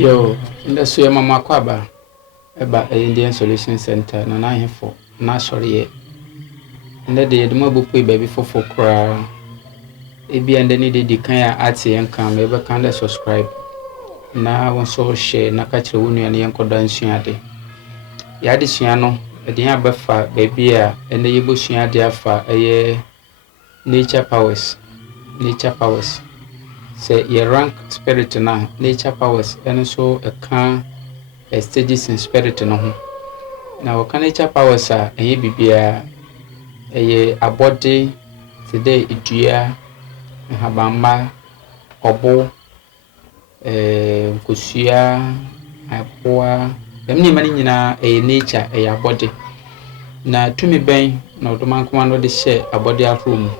Yo, in the Suya Mama Kwaba, about Indian Solution Center, and I have for Nashori. And the day the mobile pay baby for cry. It be and any day the kind at the income, ever can subscribe. Now, one so share, Nakachi Union, Yanko Danciade. Yadisiano, a dear buffer, baby, and the Yabushia deafa, a nature powers. Nature powers. Say, ye rank spirit now, nature powers, and so a car. Stages in spirit no ho na nature powers a eye bibia eye abode today idua habamba obo kosua aboa emni mani nyina eye nature eye abode na tumi ben na odomankoma no de hye abode afrom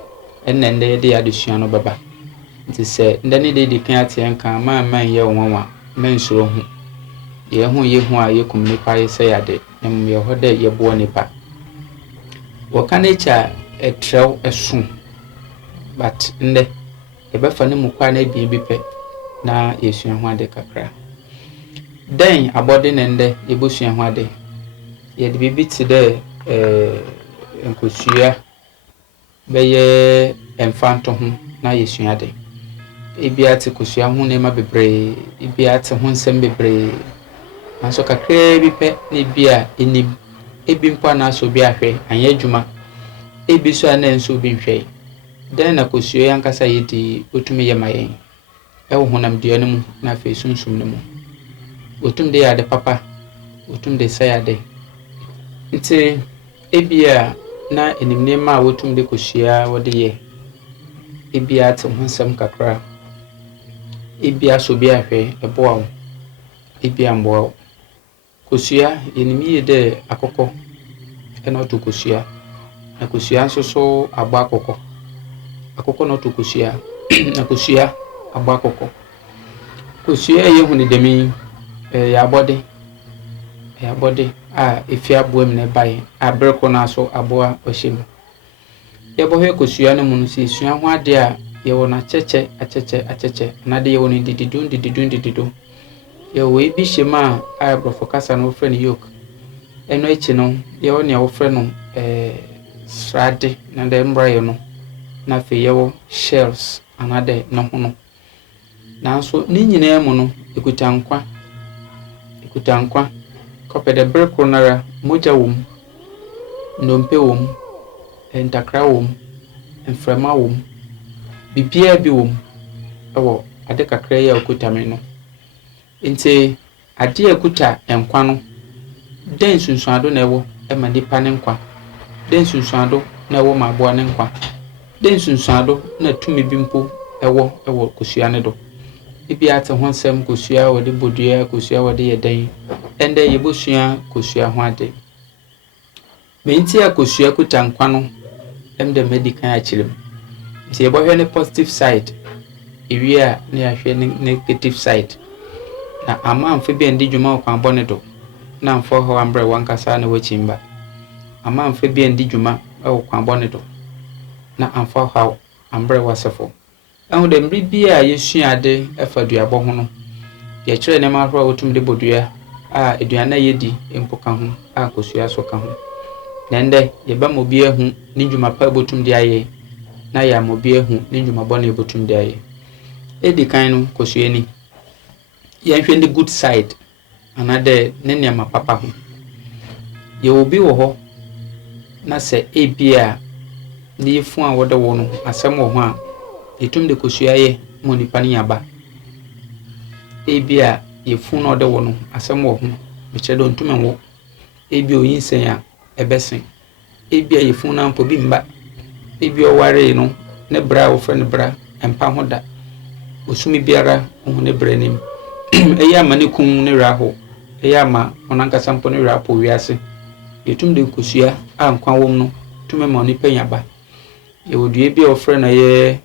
ennende de adesua no baba nti se ndani de kan atenka man ye wonwa mensuro ho ye hu a ye kum nipa ye say ade nem ye ho de ye bo nipa wo ka nature etrew esu but nde e be fa ne mu kwa na bi pe na yesua ho ade kakra den abode ne nde ye bosua ho ade ye de bibi ti de nkosua be ye emfanto ho na yesua ade ebia te kosua ho ne ma bebre ebia te ho nsem bebre anso kakra bi pe ne bia enim ebi mpa na so bi ahwe anya adwuma ebi so ana nso bi nhwe den na kosua yankasa yedi otumi ye mayen e wo honam dua ne mu na fe sunsum ne mu otum de ya de papa otum de say ade nti ebia na enimne ma wotum de kosua wode ye ebia te ho nsem kakra ebia so bi ahwe eboa ebia mboa kosua yenimi ye de akoko eno to kosua na kosua nso so agba akoko no to kosua na kosua agba akoko kosua ye hu ni demi ya body a efi aboam ne bai abreko na so aboa ohyem ye bo he kosua no mu no si sua ho ade a ye wona cheche na de ye wona dididun ye we bi shema a brofo kasa no friend yoke eno echi no ye wona wo friend no srade na de mbrayo no na fe ye wo shells anade no ho no na so ni nyina mu no ekutankwa kope de breko nara moja wom ndompe wom entakra wom enframa wom bibia bi wom ewo ade kakra ya okutame no nti ade ekuta enkwa no den sunsuado na ewo ema nipa ne nkwa den sunsuado na ewo maboa ne nkwa den sunsuado na tumi bimpo ewo kosua ne do bibia ate ho nsem kosua wode bodua kosua wode yeden ende yebosua kosua ho ade menti akosua kuta nkwa no emde medical achirem nti yebo hwe ne positive side ewia na ya hwe ne negative side na ama amfe bi ndi dwuma kwa bone do na amfo ho ambre wankasa na wachimba ama amfe bi ndi dwuma kwa bone do na amfo ho ambre wasefo ahu de mbri bi a yesua ade afaduabo ho no ye kire ne ma horo wotum de bodua a eduana yedi empoka ho a kosua so ka ho nende ye ba mobi ehu ni dwuma pa botum de aye na ya mobi ehu ni dwuma bone botum de aye edi kan no kosua ni ye hwe the good side anade ne niam papa ho ye obi wo ho na se ebia ni yefu a wode wo no asem wo ho a etum de kosua ye mo nipa ni aba ebia yefu no de wo no asem wo ho beche do ntume wo ebia oyinsen a ebesen ebia yefu na mpo bi mba ebia oware no ne bra wo fre ne bra empa ho da osumi biara ho ne bra nim eya mane kun ne raho eya ma onanka sampo ne rapo wiase yetum de kosua a nkwa wom no tume ma oni panyaba ye wodue bi ofre na ye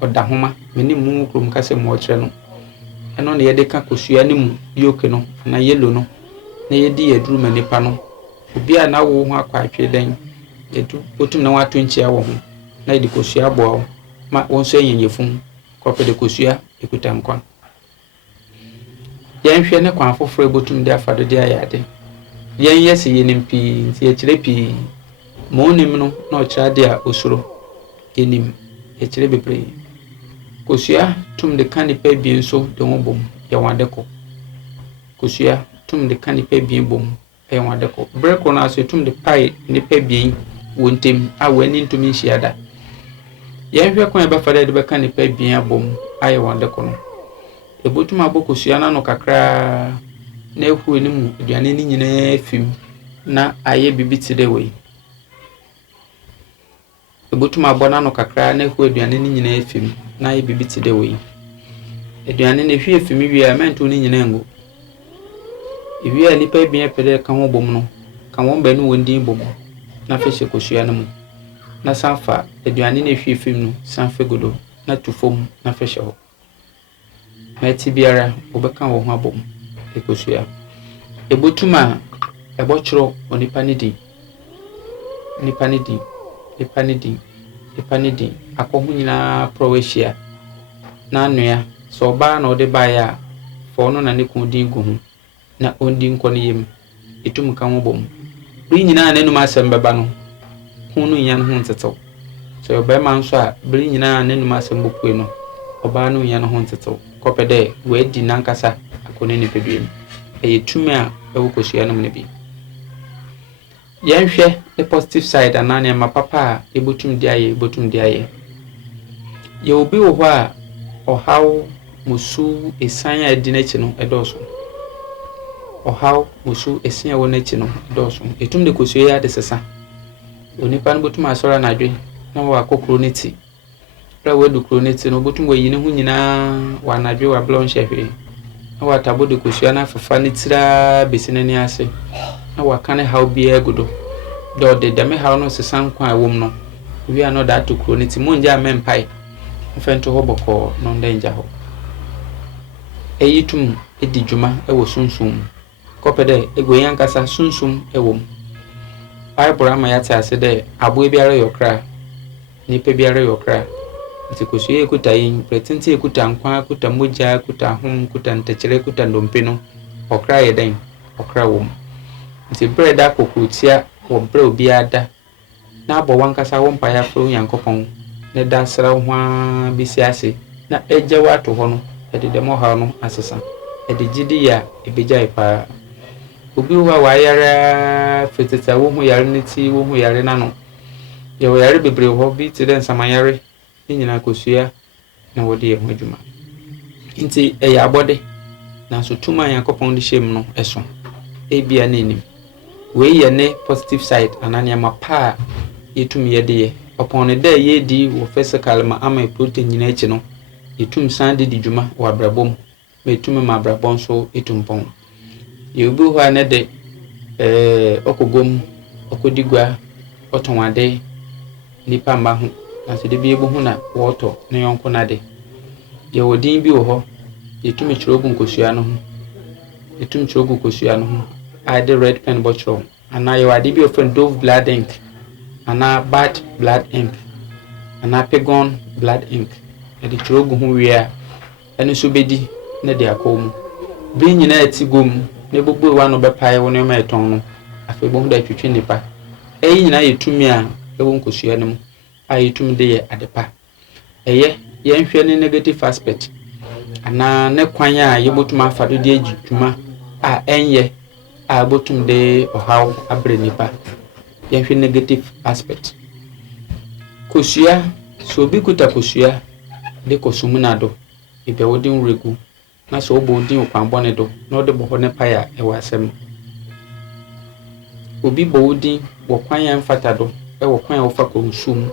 odahoma meni mu krom kase mo kire no eno ne ye de ka kosua ne mu yoke no na yelo no na ye di yeduru manipa no obi a na wo ho akwa atwe den yetu otum na wato nchia wo ho na ye de kosua bo ma won so yenyefun kope de kosua ekuta nkwa yɛnhwɛ ne kwan foforo botum de afa do de ayade yɛn yɛse yɛnim pii nti yɛkyerɛ pii ma onim no na ɔkyerɛ de a osuro yɛnim yɛkyerɛ bebree kosua tum de ka nipa bien so de ho bom yɛwade kɔ kosua tum de ka nipa bien bom yɛwade kɔ breko na so tum de pai nipa bien wontem a wani ntumi hyiada yɛnhwɛ kwan ɛbɛfa de bɛka nipa bien abom ayɛwade kɔ no ebotum abokosua na no kakra na ehu enimu aduane ni nyinaa fim na ayɛ bibi te de wei ebotum abona no kakra na ehu aduane ni nyinaa fim na ayɛ bibi te de wei aduane ne hwie fim wie amento ni nyinaa ngo ewie a nipa bien pede ka ho bom no ka won ba no wondin bom na fa hye kosua no mu na sanfa aduane ne hwie fim no sanfa godo na tufom na fa hye ho meti biara obeka wo ho abom ekosua ebotuma ebochro onipa ne din nipa ne din nipa ne din nipa ne din akohu nyina prowehia na anoya so ba na ode ba ya fo no na ne kun din gu ho na ondi nko ne yem etum ka wo bom ri nyina na enum asem beba no hunu yan ho ntetew so be man so a bri nyina na enum asem bopue no oba no yan ho ntetew kopede we di nankasa akone ne pedwem eyetumi a ewo kosua no ne bi yɛnhwɛ the positive side anane ma papa a ebotum di aye ye obi wo hɔ a ɔhaw musu esan a edi n'echi no edoso ɔhaw musu esan a wo n'echi no edoso etum de kosua ya de sesa onipa no botum asɔra na adwe na wa kokoro ne ti ra we du kro ne ti no botum wa yine hu nyina wa na adwe wa blon hwehwe na wa tabo de kosua na fafa ne tira besine ne ase na wa kane haw bia gudo do de deme haw no sesan kwa awom no wi ano da to kro ne ti monja mempai mfento ho boko no ndenja ho eyitum edi dwuma ewo sunsum kopede egoyan kasa sunsum ewom Bible ama ya ase de abo biara yokra nipa biara yokra nti kosua ekuta yin pretenti ekuta nkwa ekuta moja ekuta hom ekuta ntechere ekuta ndompe no okra yeden okra wom nti breda kokutia wo bre obi ada na abo wankasa wo mpa ya fro yankopon ne da sra hwa bisi ase na eje wato ho no ede demo ha no asesa ede gidi ya ebeja ipa obi wa yara feteta wo hu yare niti wo hu yare na no ye wo yare bebre ho bi ti den samayare nyina kosua na wode ye ho adwuma nti eya abode na so tuma yankopon de hyem no eso ebia na enim we ye ne positive side anania mapa yetum ye de ye upon the day ye di wo physical ma ama protein nyina echi no yetum san de di dwuma wa brabom metum ma brabon so etum pon ye obi ho ane de okogom okodigwa otonwade nipa mba ho na se de bi ebo hu na woto ne yonko na de ye wodin bi wo ho yetum chirogu nkosua no ho yetum chirogu kosua no ho I the red pen bottle and I wadi bi ofen dove blood ink and bad blood ink and pegon blood ink e di chirogu hu wia eno so bedi na de akom bi nyina atigom na bobo wa no bepae wo ne ma eton no afebo hu da twetwe nipa eyi nyina yetumi a ewo nkosua no mu ayetum de ye adepa eye yenhwe ne negative aspect ana ne kwan a yebotum afado de adwuma a enye a botum de ohaw abre nipa yenhwe negative aspect kosua so bi kuta kosua de kosumu na do ebe wodi nregu na so obo din okwanbo ne do na ode boho ne paya e wasem obi bo din wo kwan ya mfata do e wo kwan ya wo fa konsum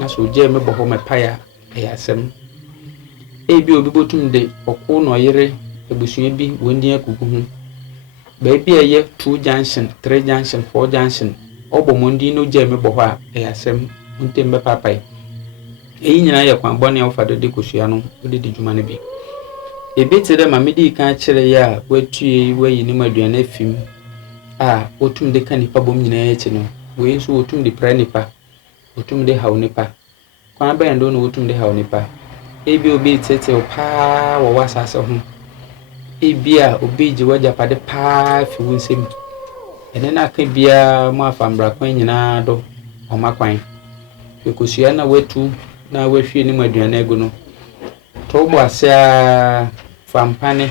na so je me boho me paya e asem ebi obi botum de okwo no yere ebusua bi wondi akugu hu ba bi eye 2 junction 3 junction 4 junction obo mondi no je me boho a e asem ntembe papai eyi nyina ye kwan bone wo fa do de kosua no ode di dwuma ne bi ebe tere ma medi kan kire ya watue wayi ni maduane afim a otum de kanipa bom nyina echi no we nso otum de pra nipa otum de haw nipa kwan ba ndo no otum de haw nipa ebi obi tete pa wo wasase ho ebia obi je wajapade pa fi wunsem ene na aka bia mo afambra kwan nyina do omakwan ekosua na wetu na wahwie ni maduane agu no to bo asia fampane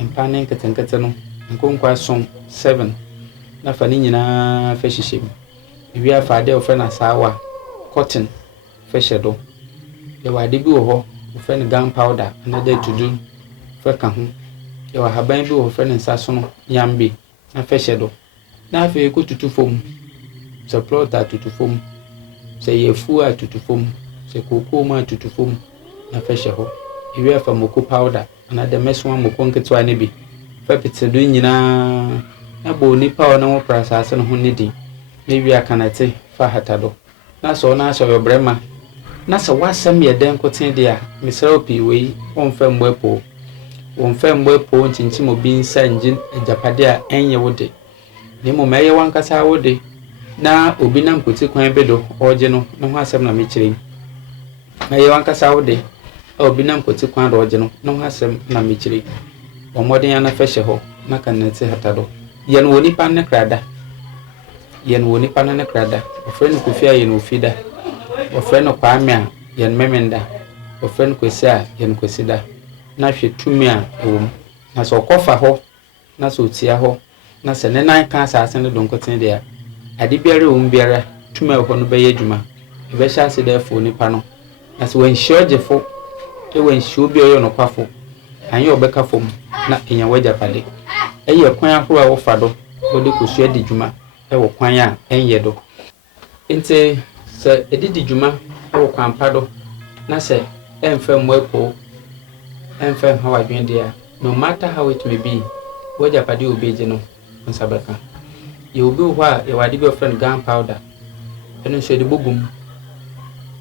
empane nketenkete no nkonkwa son 7 na fa ni nyina fa hyehyem ewi afa de ofa na sawa cotton fa hyedo e wade bi wo ho ofa ni gunpowder na de tudu fa ka ho e wa haban bi wo fa ni nsaso no yambe na fa hyedo na fa e ko tutu fom se plot atutu fom se yefu atutu fom se koko ma atutu fom na fa hye ho ewi afa moko powder na de meso moko nketwa ne bi fa pitedu nyina na bo nipa na wo prasa ase no ho ne di na wi akanate fa hatado na so na so yobrema na se wasam ye den koten dia misra opi we won fa mboepo nchinchim obi nsa njin ajapade a enye wode ne mo meye wankasa wode na obi nam koti kwan bedo oje no no ho asem na mekire meye wankasa wode obi nam koti kwan do oje no no ho asem na mekire omoden ya na fa hye ho na kanate hatado yen woni pan ne krada ofren ko fia yen ofida ofren ko amia yen memenda ofren ko sia yen ko sida na hwe tumi a ewom na so kofa ho na so tia ho na se ne nan kan asase ne donkoten dia ade biara biara tumi ho no beye adwuma e be sha se da fo nipa no na se wan shiojefo wan shi obi oyo no kwafo anye obeka fom na enya wajapade eye kwan ahoro a wo fa do wode kosua di dwuma e wo kwan a enye do nte se edidi dwuma e wo kwan pa do na se emfa mwepo emfa hawa dwen dia no matter how it may be wajapade obeje no nsabeka ye obi ho a ye wade be friend gunpowder eno so de bogum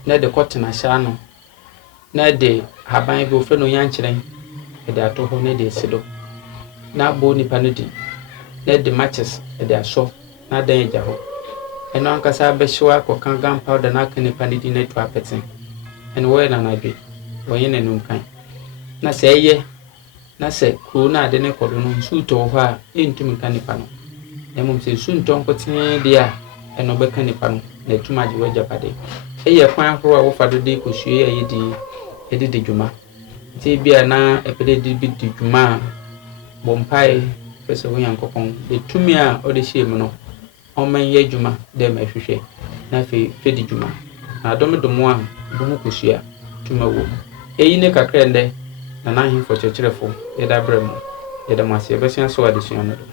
na de cotton ahya no na de haban be ofre no yankyeren e de ato ho na de sido na bo nipa no di na de matches e de aso na dan eja ho eno ankasa be hyewa ko kan gunpowder na kan nipa no di na to apeten eno wo na dwe wo yen enum kan na se eye na se kru na de ne kodo no suto ho a entumi kan nipa no emum se sunto nkoten dia eno be kan nipa no na tuma je wajapade eye kwan ahoro a wo fa do de kosue ya yedi edidi dwuma ti bia na epede di bi di dwuma bompai pese wo yankopon de tumi a o de hyem no oman ye dwuma de ma hwehwe na fe di dwuma na domo a bo kosua tuma wo eyi ne kakra nde na na hin fo chechirefo ye da brem ye da masie besia so adesua no do